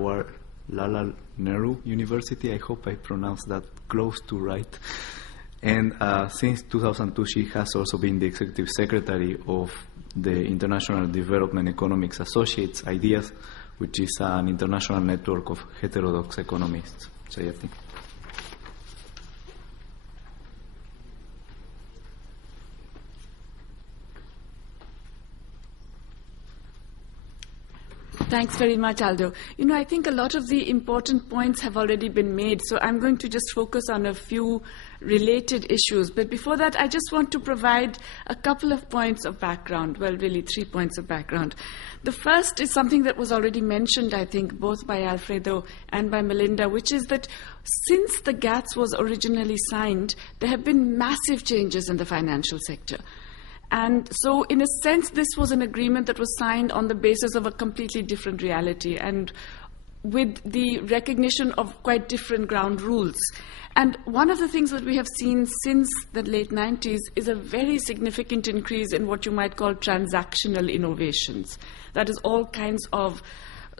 Jawaharlal Nehru University. I hope I pronounced that close to right. And since 2002, she has also been the executive secretary of the International Development Economics Associates, IDEAS, which is an international network of heterodox economists. Jayati. Thanks very much, Aldo. You know, I think a lot of the important points have already been made, so I'm going to just focus on a few related issues. But before that, I just want to provide a couple of points of background, well, really 3 points of background. The first is something that was already mentioned, I think, both by Alfredo and by Melinda, which is that since the GATS was originally signed, there have been massive changes in the financial sector. And so, in a sense, this was an agreement that was signed on the basis of a completely different reality and with the recognition of quite different ground rules. And one of the things that we have seen since the late 90s is a very significant increase in what you might call transactional innovations. That is all kinds of,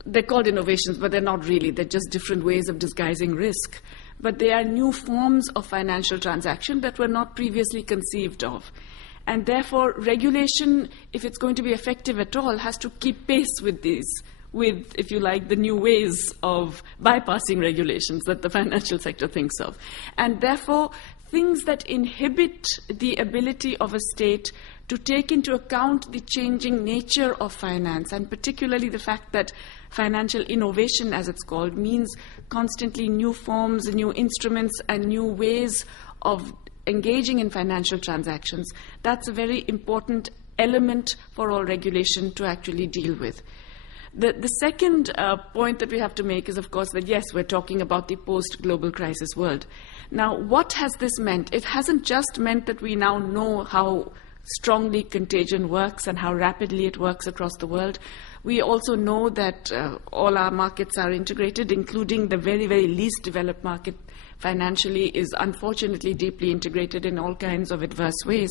they're called innovations, but they're not really. They're just different ways of disguising risk. But they are new forms of financial transaction that were not previously conceived of. And therefore, regulation, if it's going to be effective at all, has to keep pace with these, with, if you like, the new ways of bypassing regulations that the financial sector thinks of. And therefore, things that inhibit the ability of a state to take into account the changing nature of finance, and particularly the fact that financial innovation, as it's called, means constantly new forms, new instruments, and new ways of engaging in financial transactions, that's a very important element for all regulation to actually deal with. The second point that we have to make is, of course, that yes, we're talking about the post-global crisis world. Now, what has this meant? It hasn't just meant that we now know how strongly contagion works and how rapidly it works across the world. We also know that all our markets are integrated, including the very, very least developed market financially is unfortunately deeply integrated in all kinds of adverse ways.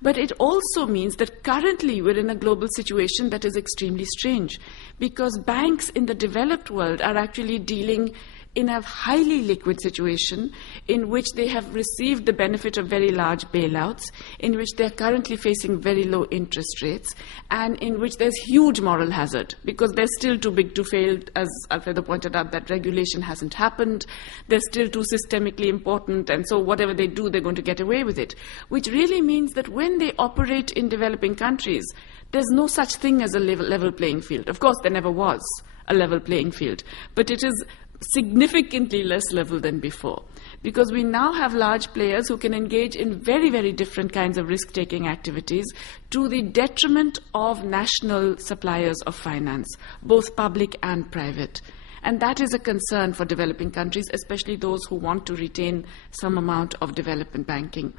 But it also means that currently we're in a global situation that is extremely strange, because banks in the developed world are actually dealing in a highly liquid situation in which they have received the benefit of very large bailouts, in which they're currently facing very low interest rates, and in which there's huge moral hazard, because they're still too big to fail, as Alfredo pointed out, that regulation hasn't happened, they're still too systemically important, and so whatever they do, they're going to get away with it, which really means that when they operate in developing countries, there's no such thing as a level playing field. Of course, there never was a level playing field, but it is significantly less level than before, because we now have large players who can engage in very, very different kinds of risk-taking activities to the detriment of national suppliers of finance, both public and private. And that is a concern for developing countries, especially those who want to retain some amount of development banking.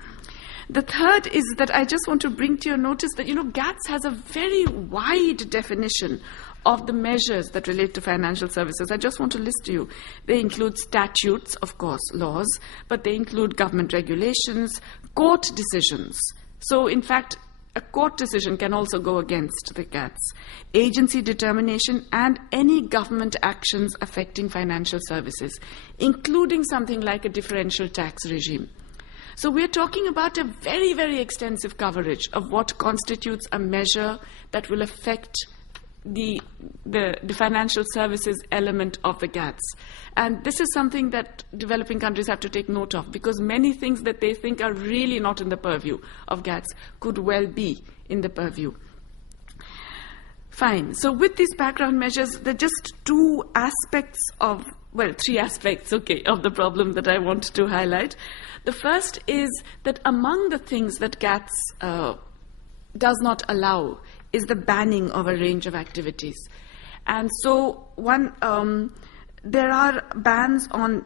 The third is that I just want to bring to your notice that, GATS has a very wide definition of the measures that relate to financial services. I just want to list to you. They include statutes, of course, laws, but they include government regulations, court decisions. So, in fact, a court decision can also go against the GATS, agency determination, and any government actions affecting financial services, including something like a differential tax regime. So we're talking about a very, very extensive coverage of what constitutes a measure that will affect the financial services element of the GATS. And this is something that developing countries have to take note of, because many things that they think are really not in the purview of GATS could well be in the purview. Fine. So with these background measures, there are just two aspects of, well, three aspects, okay, of the problem that I want to highlight. The first is that among the things that GATS does not allow is the banning of a range of activities. And so there are bans on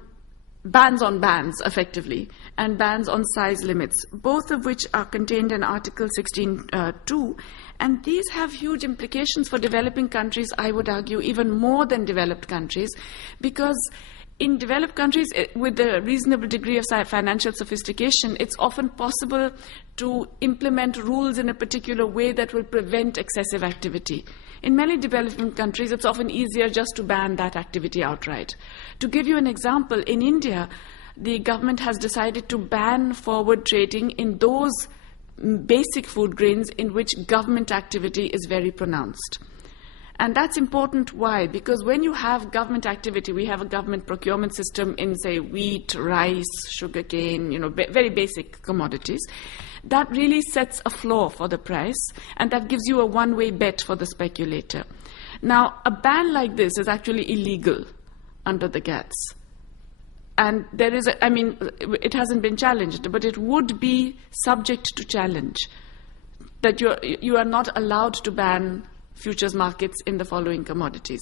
bans, effectively, and bans on size limits, both of which are contained in Article 16.2. And these have huge implications for developing countries, I would argue, even more than developed countries, because in developed countries, with a reasonable degree of financial sophistication, it's often possible to implement rules in a particular way that will prevent excessive activity. In many developing countries, it's often easier just to ban that activity outright. To give you an example, in India, the government has decided to ban forward trading in those basic food grains in which government activity is very pronounced. And that's important. Why? Because when you have government activity, we have a government procurement system in, say, wheat, rice, sugarcane, very basic commodities. That really sets a floor for the price, and that gives you a one-way bet for the speculator. Now, a ban like this is actually illegal under the GATS. And there is, it hasn't been challenged, but it would be subject to challenge, that you are not allowed to ban futures markets in the following commodities.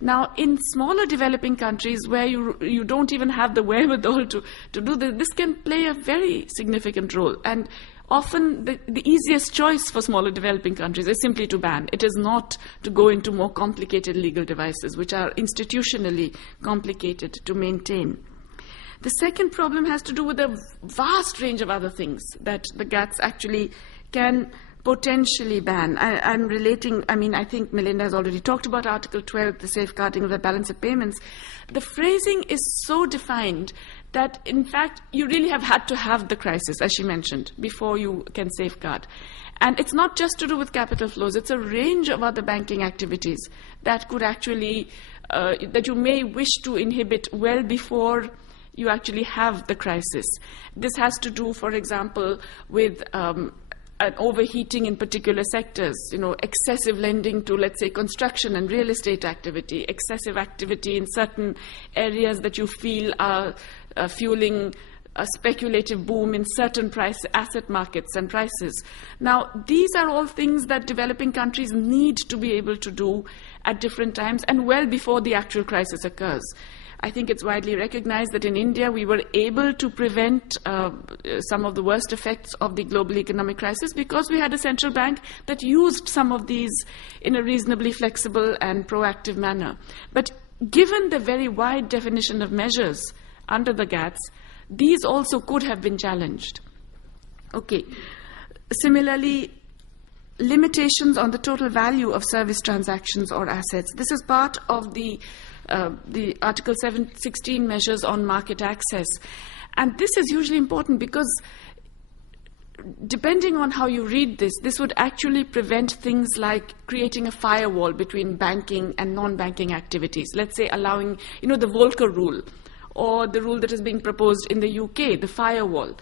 Now, in smaller developing countries where you don't even have the wherewithal to do this can play a very significant role. And often the easiest choice for smaller developing countries is simply to ban. It is not to go into more complicated legal devices, which are institutionally complicated to maintain. The second problem has to do with a vast range of other things that the GATS actually can potentially ban. I'm relating, I think Melinda has already talked about Article 12, the safeguarding of the balance of payments. The phrasing is so defined that, in fact, you really have had to have the crisis, as she mentioned, before you can safeguard. And it's not just to do with capital flows, it's a range of other banking activities that could actually, that you may wish to inhibit well before you actually have the crisis. This has to do, for example, with an overheating in particular sectors, excessive lending to, let's say, construction and real estate activity, excessive activity in certain areas that you feel are fueling a speculative boom in certain asset markets and prices. Now, these are all things that developing countries need to be able to do at different times and well before the actual crisis occurs. I think it's widely recognized that in India we were able to prevent some of the worst effects of the global economic crisis because we had a central bank that used some of these in a reasonably flexible and proactive manner. But given the very wide definition of measures under the GATS, these also could have been challenged. Okay. Similarly, limitations on the total value of service transactions or assets. This is part of the Article 16 measures on market access. And this is usually important because depending on how you read this, this would actually prevent things like creating a firewall between banking and non-banking activities. Let's say allowing, the Volcker rule or the rule that is being proposed in the UK, the firewall.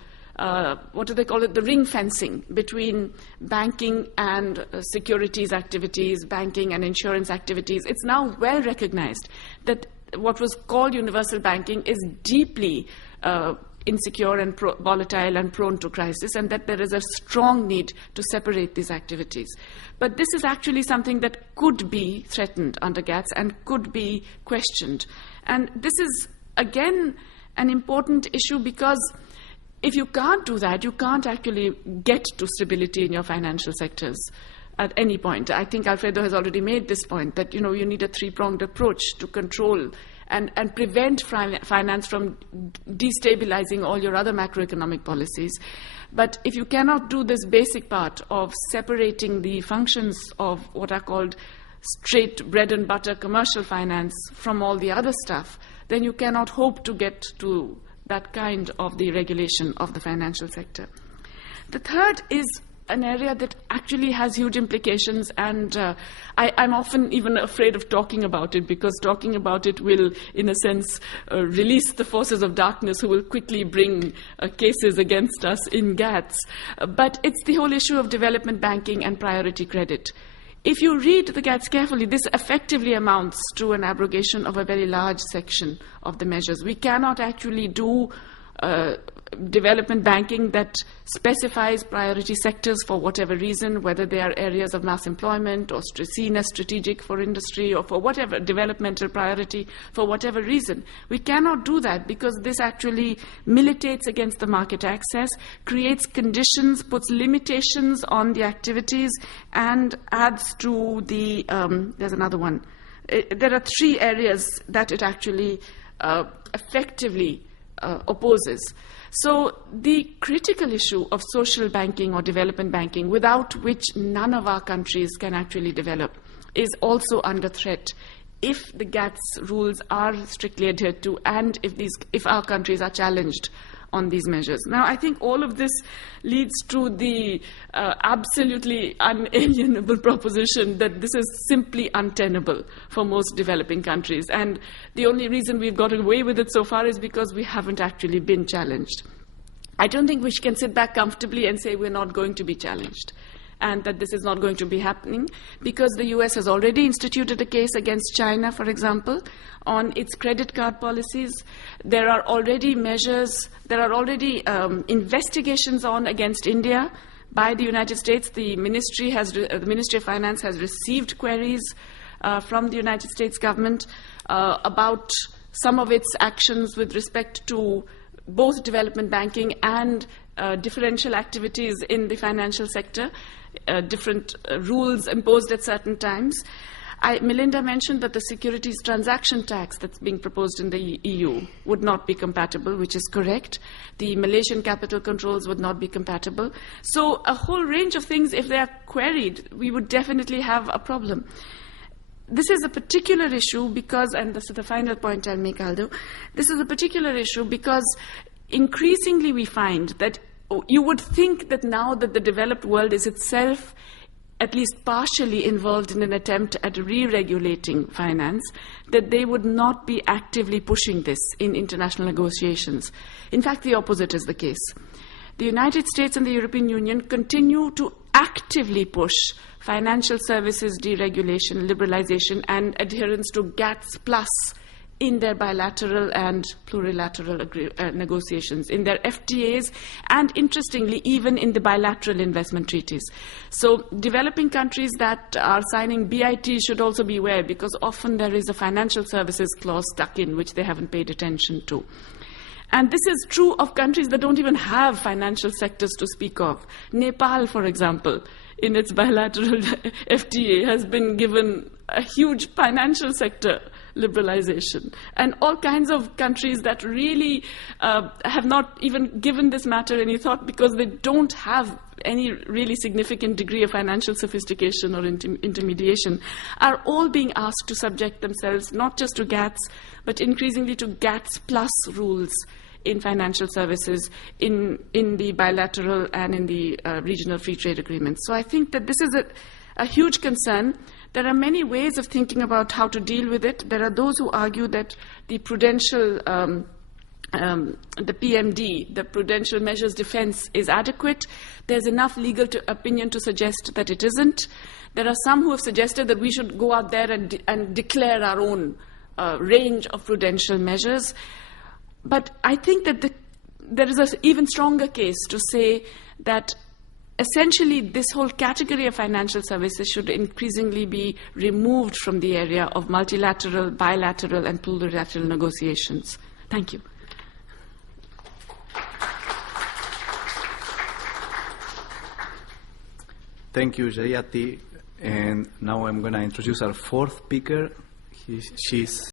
What do they call it? The ring fencing between banking and securities activities, banking and insurance activities. It's now well recognized that what was called universal banking is deeply insecure and volatile and prone to crisis, and that there is a strong need to separate these activities. But this is actually something that could be threatened under GATS and could be questioned. And this is, again, an important issue because if you can't do that, you can't actually get to stability in your financial sectors at any point. I think Alfredo has already made this point that, you need a three-pronged approach to control and prevent finance from destabilizing all your other macroeconomic policies. But if you cannot do this basic part of separating the functions of what are called straight bread and butter commercial finance from all the other stuff, then you cannot hope to get to that kind of the regulation of the financial sector. The third is an area that actually has huge implications, and I'm often even afraid of talking about it because talking about it will, in a sense, release the forces of darkness who will quickly bring cases against us in GATS. But it's the whole issue of development banking and priority credit. If you read the GATS carefully, this effectively amounts to an abrogation of a very large section of the measures. We cannot actually do development banking that specifies priority sectors for whatever reason, whether they are areas of mass employment or seen as strategic for industry or for whatever developmental priority, for whatever reason. We cannot do that because this actually militates against the market access, creates conditions, puts limitations on the activities, and adds to the, there's another one. There are three areas that it actually effectively opposes. So the critical issue of social banking or development banking, without which none of our countries can actually develop, is also under threat if the GATS rules are strictly adhered to and if our countries are challenged on these measures. Now, I think all of this leads to the absolutely unalienable proposition that this is simply untenable for most developing countries. And the only reason we've got away with it so far is because we haven't actually been challenged. I don't think we can sit back comfortably and say we're not going to be challenged and that this is not going to be happening, because the US has already instituted a case against China, for example, on its credit card policies. There are already measures, there are already investigations on against India by the United States. The Ministry of Finance has received queries from the United States government about some of its actions with respect to both development banking and differential activities in the financial sector, different rules imposed at certain times. Melinda mentioned that the securities transaction tax that's being proposed in the EU would not be compatible, which is correct. The Malaysian capital controls would not be compatible. So a whole range of things, if they are queried, we would definitely have a problem. This is a particular issue because, and this is the final point I'll make, Aldo, this is a particular issue because increasingly we find that you would think that now that the developed world is itself at least partially involved in an attempt at re-regulating finance, that they would not be actively pushing this in international negotiations. In fact, the opposite is the case. The United States and the European Union continue to actively push financial services deregulation, liberalization, and adherence to GATS plus in their bilateral and plurilateral negotiations, in their FTAs, and interestingly, even in the bilateral investment treaties. So developing countries that are signing BIT should also be aware, because often there is a financial services clause stuck in which they haven't paid attention to. And this is true of countries that don't even have financial sectors to speak of. Nepal, for example, in its bilateral FTA, has been given a huge financial sector liberalization. And all kinds of countries that really have not even given this matter any thought because they don't have any really significant degree of financial sophistication or intermediation, are all being asked to subject themselves not just to GATS, but increasingly to GATS plus rules in financial services, in the bilateral and in the regional free trade agreements. So I think that this is a huge concern. There are many ways of thinking about how to deal with it. There are those who argue that the prudential, the PMD, the Prudential Measures Defense, is adequate. There's enough legal opinion to suggest that it isn't. There are some who have suggested that we should go out there and declare our own range of prudential measures. But I think that there is an even stronger case to say that essentially this whole category of financial services should increasingly be removed from the area of multilateral, bilateral, and plurilateral negotiations. Thank you. Thank you, Jayati. And now I'm going to introduce our fourth speaker. She's